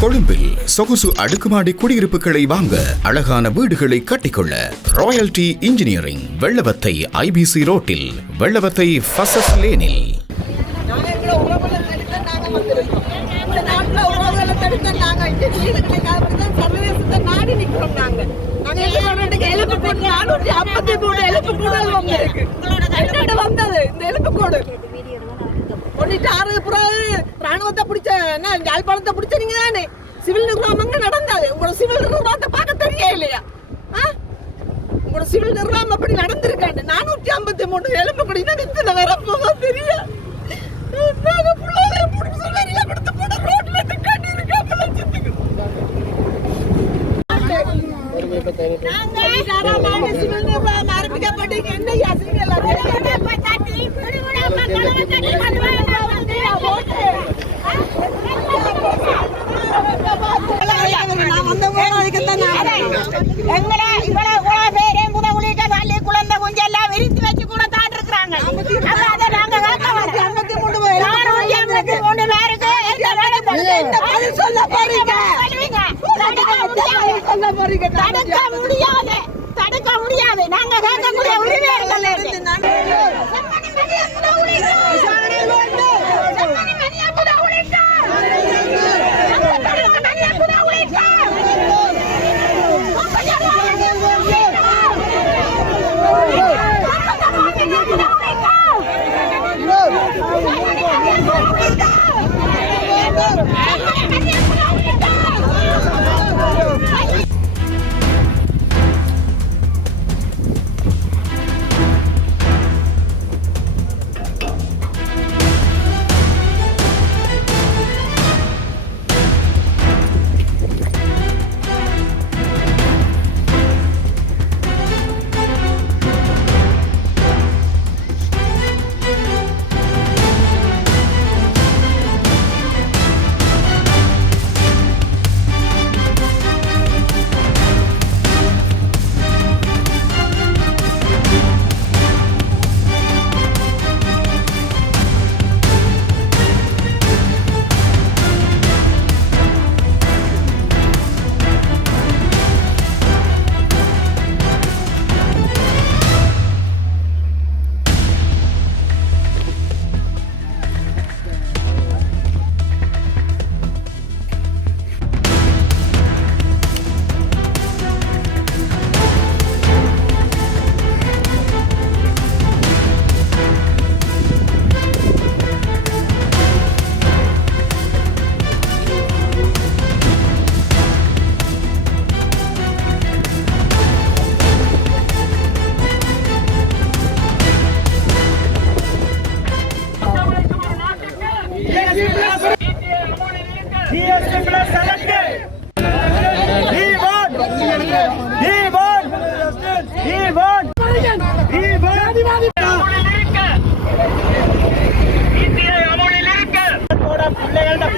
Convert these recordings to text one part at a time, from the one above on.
கொழும்பில் சொகுசு அடுக்குமாடி குடியிருப்புகளை வாங்க, அழகான வீடுகளை கட்டிக்கொள்ள ராயல்டி இன்ஜினியரிங், வெள்ளவத்தை IBC ரோட்டில், வெள்ளவத்தை ஃபசஸ் லேனில். ராணுவத்தை பிடிச்ச யாழ்ப்பாணத்தை பிடிச்ச நீங்க தானே. சிவில் நிர்வாகம் நடந்தது. உங்களோட சிவில் நிர்வாகத்தை பார்க்க தெரிய இல்லையா? உங்களோட சிவில் நிர்வாகம் அப்படி நடந்திருக்காண்டு 453 எலும்பு கொடி தான் இத்தனை வரப்போவா தெரியா? நாங்க புள்ளைய புடிச்சு சொல்லறியா கொடுத்து போட ரோட்ல கட்டி இருக்காம லட்சத்துக்கு. நாங்க யாராவது சிவில் நிர்வாகம் ஆரம்பிக்கப்பட்டீங்க என்ன யாசிங்க எல்லாம் தட்டி விடுவிடாம கலவ தட்டி பண்ணுவாங்க. தடுக்க முடியாது. நாங்க கேட்கக்கூடிய உரிமையாளர்கள்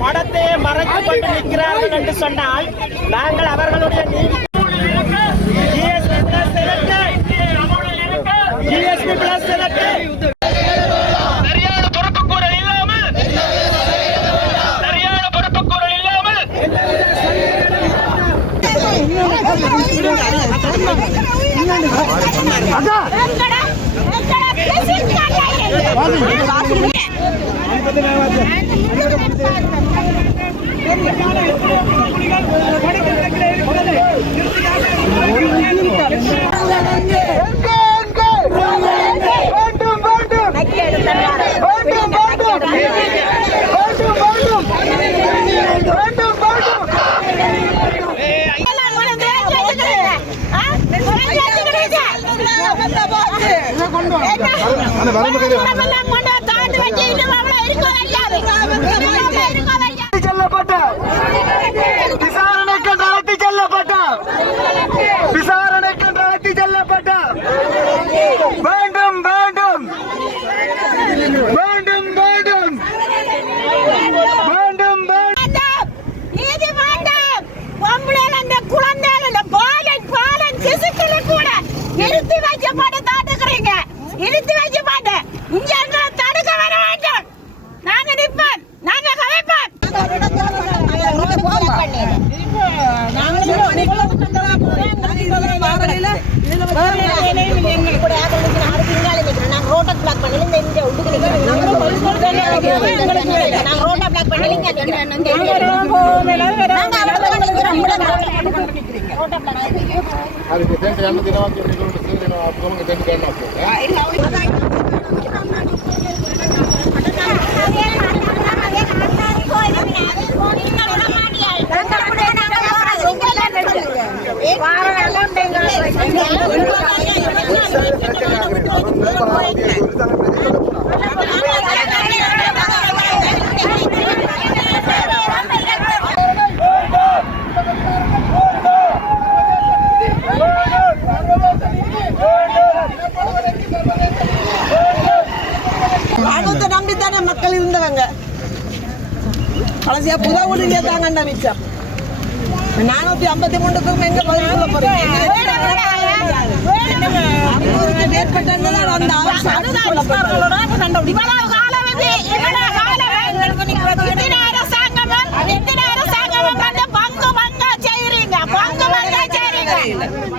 படத்தையே மறைக்கப்பட்டு நிற்கிறார்கள் என்று சொன்னால் நாங்கள் அவர்களுடைய நிறுத்தி வைக்க மாட்டேன். நம்பித்தானே மக்கள் இருந்தவங்க கடைசியா புதவுடைய தாங்க மிச்சம் 453க்கும் எங்க பதில்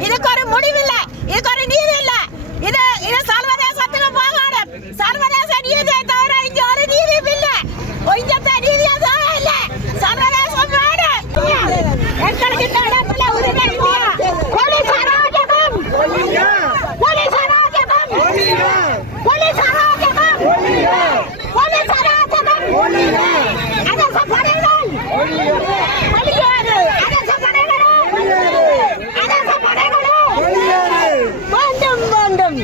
இதுக்கு ஒரு முடிவில்ல, இதுக்கு ஒரு நீதி இல்ல. இது சர்வதேசத்துக்கு போகாது. சர்வதேச நீதியை தவிர இங்க ஒரு நீதி இல்ல. கொஞ்சத்தை நீதியாக இல்ல. சர்வதேசம் வேணும். எங்களுக்கு இந்த இடத்துல உரிமை இல்லையா? போலீஸ் அராஜகம், போலீஸ் அராஜகம், போலீஸ் அராஜகம், போலீஸ் அராஜகம், அரச படைகள் வெளியேறு, அரச படைகள், அரச படைகள் வேண்டும் வேண்டும்.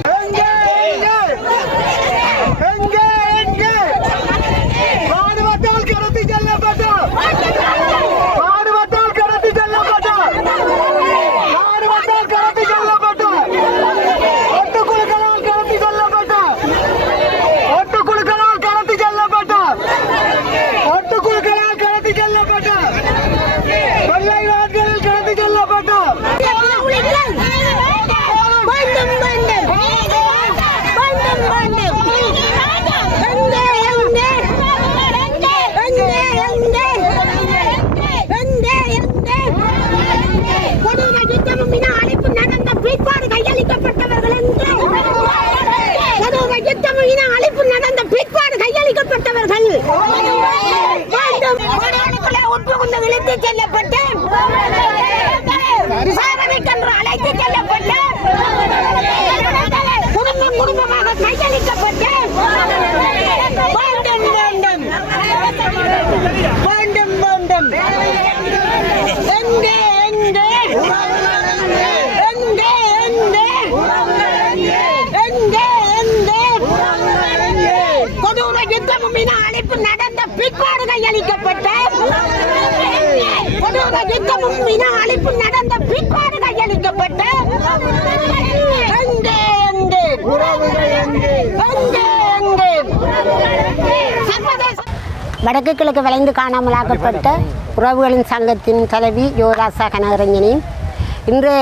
நடந்த பிற்பாடு கையளிக்கப்பட்ட அழைப்பு நடந்த பிற்பாடு கையளிக்கப்பட்ட வடக்கு கிழக்கு வளைந்து காணாமலாக்கப்பட்ட உறவுகளின் சங்கத்தின் தலைவி யோராசா கனகரஞ்சனி இன்று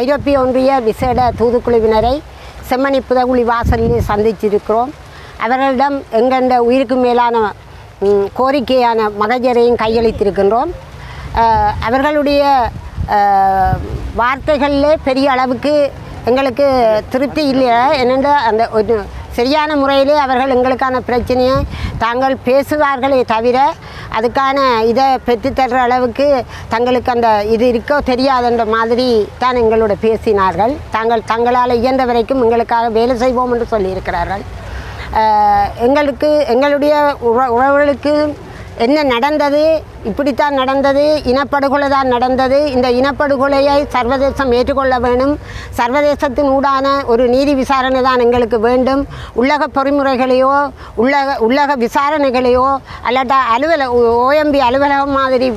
ஐரோப்பிய ஒன்றிய விசேட தூதுக்குழுவினரை செம்மணி புதகுழி வாசலில் சந்திச்சிருக்கிறோம். அவர்களிடம் எங்கெண்ட உயிருக்கு மேலான கோரிக்கையான மகஜரையும் கையளித்திருக்கின்றோம். அவர்களுடைய வார்த்தைகளிலே பெரிய அளவுக்கு எங்களுக்கு திருப்தி இல்லை. என்னென்ற அந்த ஒரு சரியான முறையிலே அவர்கள் எங்களுக்கான பிரச்சனையை தாங்கள் பேசுவார்களே தவிர அதுக்கான இதை பெற்றுத்தர்ற அளவுக்கு தங்களுக்கு அந்த இது இருக்கோ தெரியாதுன்ற மாதிரி தான் எங்களோட பேசினார்கள். தங்களால் இயன்ற வரைக்கும் எங்களுக்காக வேலை செய்வோம் என்று சொல்லியிருக்கிறார்கள். எங்களுடைய உறவுகளுக்கு என்ன நடந்தது, இப்படித்தான் நடந்தது, இனப்படுகொலை தான் நடந்தது. இந்த இனப்படுகொலையை சர்வதேசம் ஏற்றுக்கொள்ள வேண்டும். சர்வதேசத்தின் ஊடான ஒரு நீதி விசாரணை தான் எங்களுக்கு வேண்டும். உள்ளக பொறிமுறைகளையோ உள்ளக விசாரணைகளையோ அல்லாட்டா OMB அலுவலகம் மாதிரி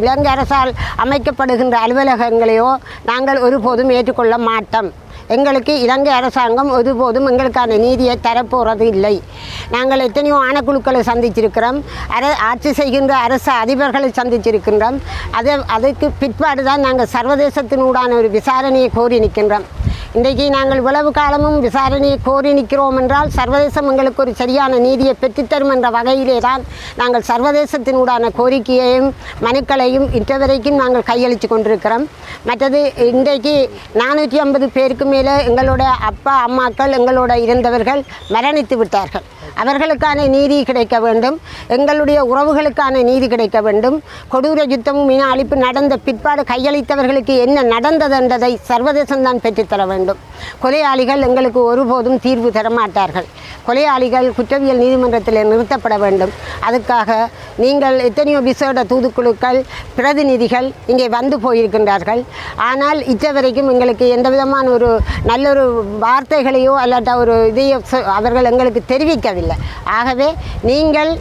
இலங்கை அரசால் அமைக்கப்படுகின்ற அலுவலகங்களையோ நாங்கள் ஒருபோதும் ஏற்றுக்கொள்ள மாட்டோம். எங்களுக்கு இலங்கை அரசாங்கம் ஒருபோதும் எங்களுக்கான நீதியை தரப்போகிறது இல்லை. நாங்கள் எத்தனையோ ஆணைக்குழுக்களை சந்திச்சிருக்கிறோம். ஆட்சி செய்கின்ற அரசு அதிபர்களை சந்திச்சிருக்கின்றோம். அதுக்கு பிற்பாடு தான் நாங்கள் சர்வதேசத்தினூடான ஒரு விசாரணையை கோரி நிற்கின்றோம். இன்றைக்கு நாங்கள் இவ்வளவு காலமும் விசாரணையை கோரி நிற்கிறோம் என்றால் சர்வதேசம் எங்களுக்கு ஒரு சரியான நீதியை பெற்றுத்தரும் என்ற வகையிலே தான் நாங்கள் சர்வதேசத்தினூடான கோரிக்கையையும் மனுக்களையும் இன்றைவரைக்கும் நாங்கள் கையளித்து கொண்டிருக்கிறோம். மற்றது இன்றைக்கு 450 பேருக்கு மேலே எங்களோட அப்பா அம்மாக்கள் எங்களோட இருந்தவர்கள் மரணித்து விட்டார்கள். அவர்களுக்கான நீதி கிடைக்க வேண்டும், எங்களுடைய உறவுகளுக்கான நீதி கிடைக்க வேண்டும். கொடூர யுத்தமும் இன அழிப்பு நடந்த பிற்பாடு கையளித்தவர்களுக்கு என்ன நடந்தது என்றதை சர்வதேசம்தான் பெற்றுத்தர வேண்டும். கொலையாளிகள் எங்களுக்கு ஒருபோதும் தீர்வு தரமாட்டார்கள். கொலையாளிகள் குற்றவியல் நீதிமன்றத்தில் நிறுத்தப்பட வேண்டும். அதுக்காக நீங்கள் எத்தனையோ விசேட தூதுக்குழுக்கள் பிரதிநிதிகள் இங்கே வந்து போயிருக்கின்றார்கள். ஆனால் இச்சவரைக்கும் எங்களுக்கு எந்த விதமான ஒரு நல்லொரு வார்த்தைகளையோ அல்லாட்ட ஒரு இதையோ அவர்கள் எங்களுக்கு தெரிவிக்கவில்லை. ஆகவே நீங்கள்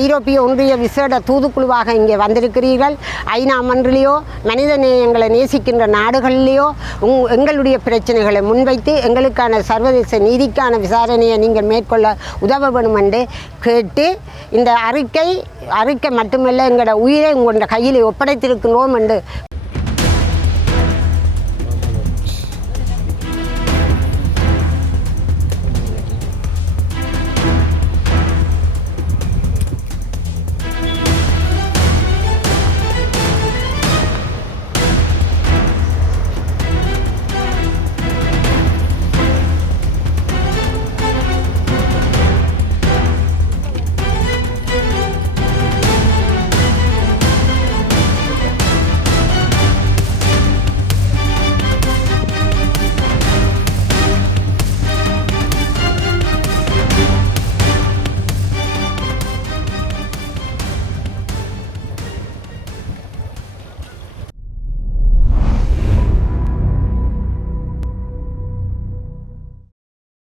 ஐரோப்பிய ஒன்றிய விசேட தூதுக்குழுவாக இங்கே வந்திருக்கிறீர்கள். ஐநா மன்றிலேயோ மனித நேயங்களை நேசிக்கின்ற நாடுகளிலேயோ எங்களுடைய பிரச்சனைகளை முன்வைத்து எங்களுக்கான சர்வதேச நீதிக்கான விசாரணையை நீங்கள் மேற்கொள்ள உதவ வேண்டும் என்று கேட்டு இந்த அறிக்கை மட்டுமல்ல எங்களோட உயிரை உங்களோட கையில் ஒப்படைத்திருக்கிறோம் என்று